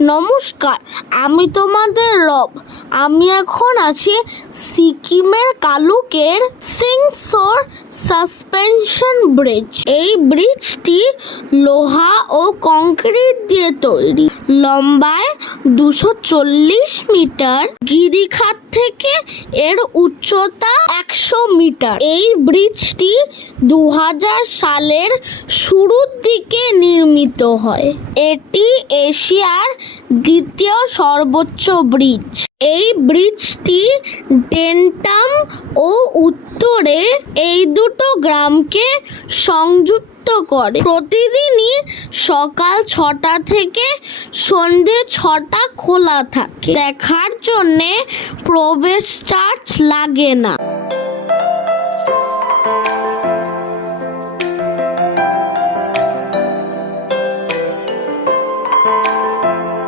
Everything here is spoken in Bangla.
নমস্কার, আমি তোমাদের রব। আমি এখন আছি সিকিমের কালুকের সিংসোর সাসপেনশন ব্রিজ। এই ব্রিজটি লোহা ও কংক্রিট দিয়ে তৈরি, লম্বায় 240 মিটার, গিরিখাত থেকে এর উচ্চতা 100 মিটার। এই ব্রিজটি 2000 সালের শুরুর দিকে নির্মিত হয়। এটি এশিয়ার দ্বিতীয় সর্বোচ্চ ব্রিজ। এই ব্রিজটি ডেন্টাম ও উত্তরে এই দুটো গ্রামকে সংযুক্ত করে। প্রতিদিনই সকাল 6টা থেকে সন্ধে 6টা খোলা থাকে। দেখার জন্যে প্রবেশ চার্জ লাগে না।